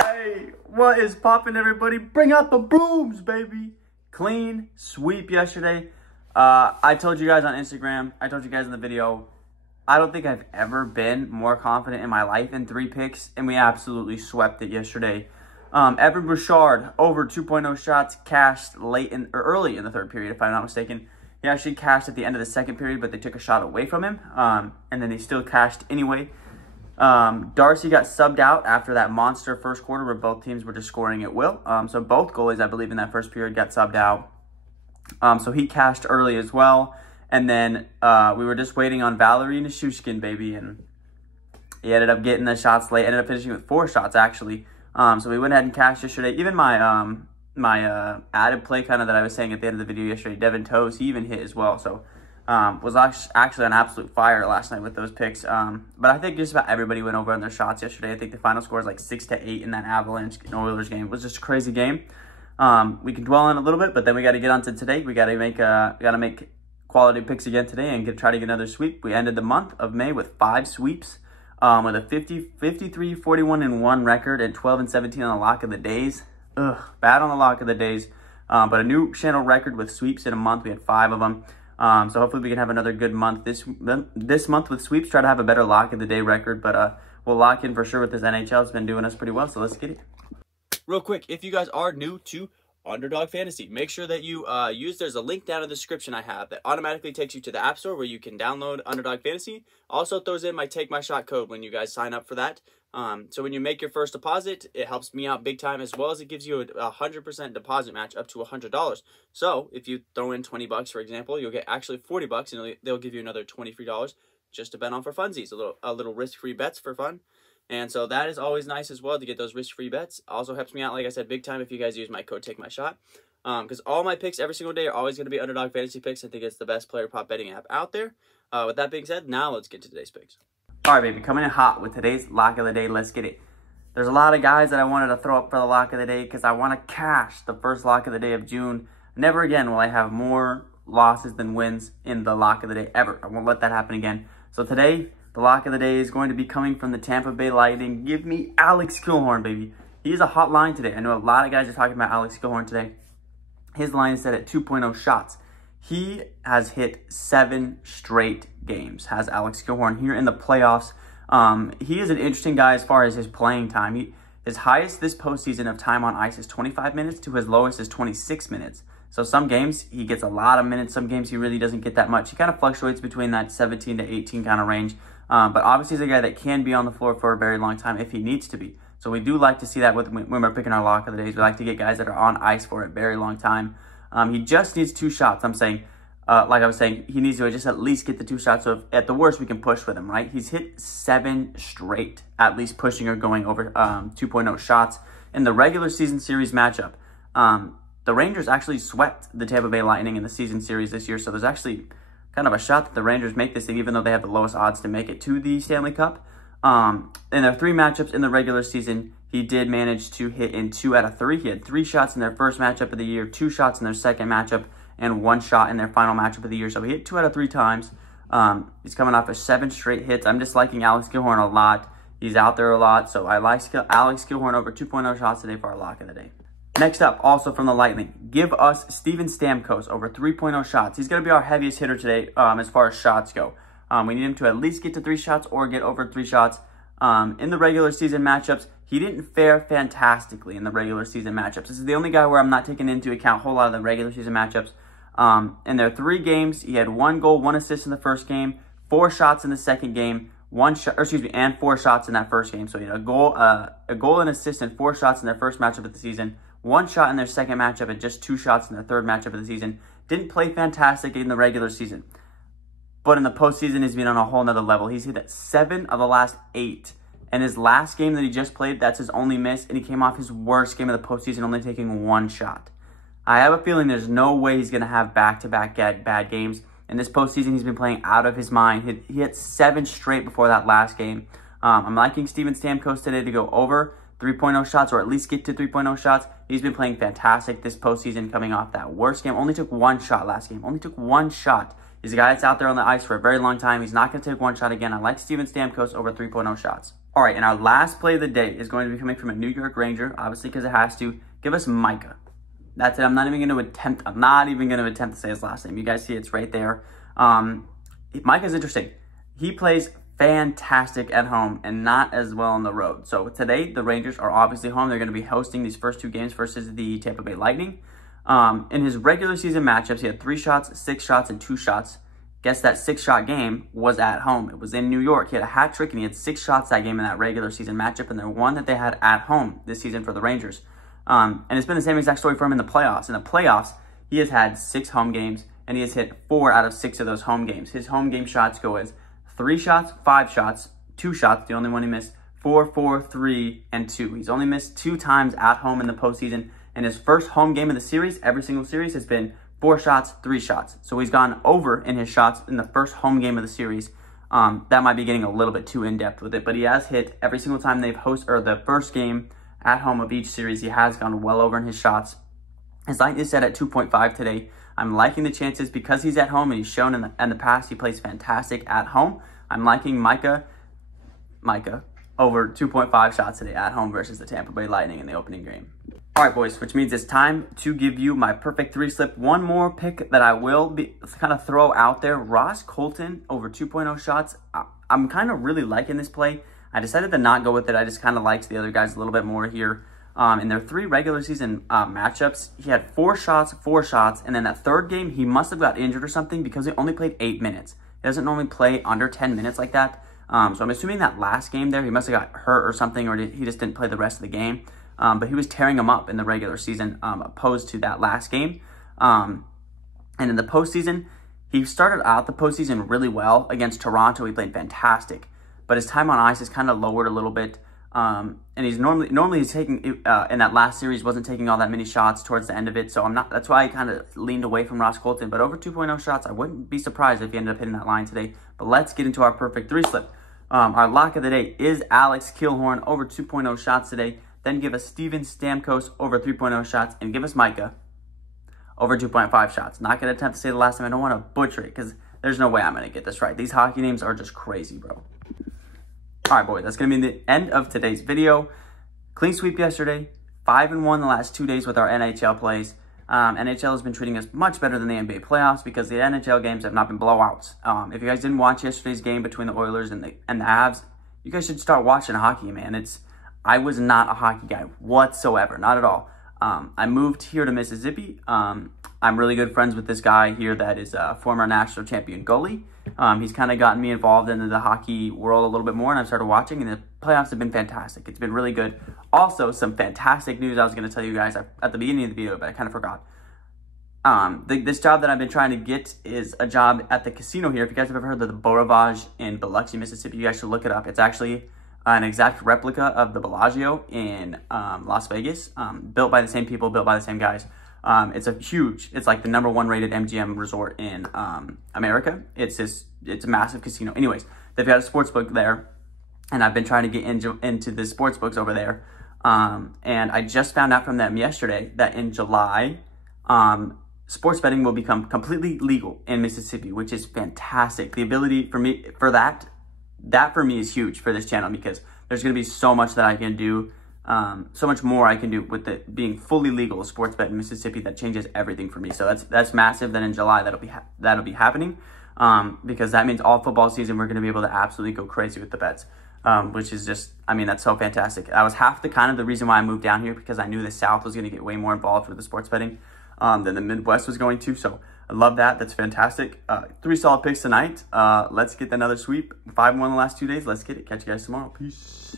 Hey, what is poppin', everybody? Bring out the brooms, baby. Clean sweep yesterday. I told you guys on Instagram, I told you guys in the video, I don't think I've ever been more confident in my life in 3 picks, and we absolutely swept it yesterday. Evan Bouchard, over 2.0 shots, cashed early in the third period, if I'm not mistaken. He actually cashed at the end of the second period, but they took a shot away from him, and then he still cashed anyway. Darcy got subbed out after that monster first quarter where both teams were just scoring at will. So both goalies, I believe, in that first period got subbed out. So he cashed early as well. And then we were just waiting on Valerie Nishushkin, baby, and he ended up getting the shots late. Ended up finishing with 4 shots, actually. So we went ahead and cashed yesterday. Even my my added play kind of that I was saying at the end of the video yesterday, Devin Toes, he even hit as well. So was actually on absolute fire last night with those picks. But I think just about everybody went over on their shots yesterday. I think the final score is like 6-8 in that Avalanche and Oilers game. It was just a crazy game. We can dwell on it a little bit, but then we got to get on to today. We got to make quality picks again today and try to get another sweep. We ended the month of May with 5 sweeps, with a 53, 41-1 record and 12-17 on the lock of the days. Ugh, bad on the lock of the days. But a new channel record with sweeps in a month. We had 5 of them. So hopefully we can have another good month this month with sweeps. Try to have a better lock of the day record, but we'll lock in for sure with this NHL. It's been doing us pretty well, so let's get it. Real quick, if you guys are new to Underdog Fantasy, make sure that you there's a link down in the description I have that automatically takes you to the App Store where you can download Underdog Fantasy. Also throws in my TAKEMYSHOT code when you guys sign up for that. So when you make your first deposit, it helps me out big time, as well as it gives you a 100% deposit match up to $100. So if you throw in 20 bucks, for example, you'll get actually 40 bucks, and they'll give you another 20 free dollars just to bet on for funsies, a little risk-free bets for fun. And so that is always nice as well to get those risk-free bets. Also helps me out, like I said, big time if you guys use my code TAKEMYSHOT. Because all my picks every single day are always going to be Underdog Fantasy picks. I think it's the best player prop betting app out there. With that being said, now let's get to today's picks. All right, baby, coming in hot with today's lock of the day. Let's get it. There's a lot of guys that I wanted to throw up for the lock of the day because I want to cash the first lock of the day of June. Never again will I have more losses than wins in the lock of the day ever. I won't let that happen again. So today, the lock of the day is going to be coming from the Tampa Bay Lightning. Give me Alex Killorn, baby. He's a hot line today. I know a lot of guys are talking about Alex Killorn today. His line is set at 2.0 shots. He has hit 7 straight games, has Alex Killorn here in the playoffs. He is an interesting guy as far as his playing time. His highest this postseason of time on ice is 25 minutes to his lowest is 26 minutes. So some games he gets a lot of minutes. Some games he really doesn't get that much. He kind of fluctuates between that 17 to 18 kind of range. But obviously he's a guy that can be on the floor for a very long time if he needs to be. So we do like to see that when we're picking our lock of the days. We like to get guys that are on ice for a very long time. He just needs 2 shots. I'm saying, like I was saying, he needs to just at least get the 2 shots. So if, at the worst, we can push with him, right? He's hit 7 straight, at least pushing or going over 2.0 shots in the regular season series matchup. The Rangers actually swept the Tampa Bay Lightning in the season series this year. So there's actually kind of a shot that the Rangers make this thing, even though they have the lowest odds to make it to the Stanley Cup. In their 3 matchups in the regular season, he did manage to hit in 2 out of 3. He had 3 shots in their first matchup of the year, 2 shots in their second matchup, and 1 shot in their final matchup of the year. So he hit 2 out of 3 times. He's coming off of 7 straight hits. I'm just liking Alex Killorn a lot. He's out there a lot. So I like Alex Killorn over 2.0 shots today for our lock of the day. Next up, also from the Lightning, give us Steven Stamkos over 3.0 shots. He's going to be our heaviest hitter today as far as shots go. We need him to at least get to 3 shots or get over 3 shots. In the regular season matchups, he didn't fare fantastically in the regular season matchups. This is the only guy where I'm not taking into account a whole lot of the regular season matchups. In their 3 games, he had 1 goal, 1 assist in the first game, 4 shots in the second game, and 4 shots in that first game. So he had a goal, an assist, and 4 shots in their first matchup of the season, 1 shot in their second matchup, and just 2 shots in their third matchup of the season. Didn't play fantastic in the regular season. But in the postseason, he's been on a whole nother level. He's hit 7 of the last 8. And his last game that he just played, that's his only miss. And he came off his worst game of the postseason, only taking 1 shot. I have a feeling there's no way he's going to have back-to-back bad games. In this postseason, he's been playing out of his mind. He hit 7 straight before that last game. I'm liking Steven Stamkos today to go over 3.0 shots, or at least get to 3.0 shots. He's been playing fantastic this postseason, coming off that worst game. Only took 1 shot last game. Only took 1 shot. He's a guy that's out there on the ice for a very long time. He's not going to take 1 shot again. I like Steven Stamkos over 3.0 shots. All right, and our last play of the day is going to be coming from a New York Ranger, obviously because it has to. Give us Micah. That's it. I'm not even going to attempt to say his last name. You guys see it's right there. Micah's interesting. He plays fantastic at home and not as well on the road. So today, the Rangers are obviously home. They're going to be hosting these first 2 games versus the Tampa Bay Lightning. In his regular season matchups, he had 3 shots, 6 shots, and 2 shots. Guess that 6-shot game was at home. It was in New York. He had a hat trick, and he had 6 shots that game in that regular season matchup, and they're one that they had at home this season for the Rangers. And it's been the same exact story for him in the playoffs. In the playoffs, he has had 6 home games, and he has hit 4 out of 6 of those home games. His home game shots go as 3 shots, 5 shots, 2 shots, the only one he missed, 4, 4, 3, and 2. He's only missed 2 times at home in the postseason, and his first home game of the series, every single series, has been 4 shots, 3 shots. So he's gone over in his shots in the first home game of the series. That might be getting a little bit too in-depth with it, but he has hit every single time they've the first game at home of each series. He has gone well over in his shots. His line is set at 2.5 today. I'm liking the chances because he's at home and he's shown in the past he plays fantastic at home. I'm liking Micah over 2.5 shots today at home versus the Tampa Bay Lightning in the opening game. All right, boys, which means it's time to give you my perfect 3 slip. One more pick that I will kind of throw out there. Ross Colton over 2.0 shots. I'm kind of really liking this play. I decided to not go with it. I just kind of liked the other guys a little bit more here. In their 3 regular season matchups, he had 4 shots, and then that third game, he must have got injured or something because he only played 8 minutes. He doesn't normally play under 10 minutes like that. So I'm assuming that last game there, he must have got hurt or something, or he just didn't play the rest of the game. But he was tearing them up in the regular season opposed to that last game. And in the postseason, he started out the postseason really well. Against Toronto, he played fantastic. But his time on ice is kind of lowered a little bit. And he's normally he's taking, in that last series, wasn't taking all that many shots towards the end of it. So that's why I kind of leaned away from Ross Colton. But over 2.0 shots, I wouldn't be surprised if he ended up hitting that line today. But let's get into our perfect 3 slip. Our lock of the day is Alex Killorn over 2.0 shots today. Then give us Steven Stamkos over 3.0 shots, and give us Micah over 2.5 shots. Not going to attempt to say the last time. I don't want to butcher it because there's no way I'm going to get this right. These hockey names are just crazy, bro. All right, boys, that's going to be the end of today's video. Clean sweep yesterday, 5-1 the last 2 days with our NHL plays. NHL has been treating us much better than the NBA playoffs because the NHL games have not been blowouts. If you guys didn't watch yesterday's game between the Oilers and the Avs, you guys should start watching hockey, man. I was not a hockey guy whatsoever, not at all. I moved here to Mississippi. I'm really good friends with this guy here that is a former national champion goalie. He's kind of gotten me involved into the hockey world a little bit more, and I've started watching, and the playoffs have been fantastic. It's been really good. Also, some fantastic news I was going to tell you guys at the beginning of the video, but I kind of forgot. This job that I've been trying to get is a job at the casino here. If you guys have ever heard of the Beau Rivage in Biloxi, Mississippi, you guys should look it up. It's actually an exact replica of the Bellagio in Las Vegas, built by the same people, built by the same guys. It's like the #1 rated MGM resort in America. It's a massive casino. Anyways, they've got a sports book there, and I've been trying to get into the sports books over there. And I just found out from them yesterday that in July, sports betting will become completely legal in Mississippi, which is fantastic. The ability for that for me is huge for this channel because there's going to be so much that I can do, so much more I can do with it being fully legal sports bet in Mississippi. That changes everything for me. So that's massive. Then in July that'll be happening because that means all football season we're going to be able to absolutely go crazy with the bets, which is just, I mean, that's so fantastic. That was half the reason why I moved down here, because I knew the South was going to get way more involved with the sports betting than the Midwest was going to. So I love that. That's fantastic. 3 solid picks tonight. Let's get another sweep. 5-1 the last 2 days. Let's get it. Catch you guys tomorrow. Peace.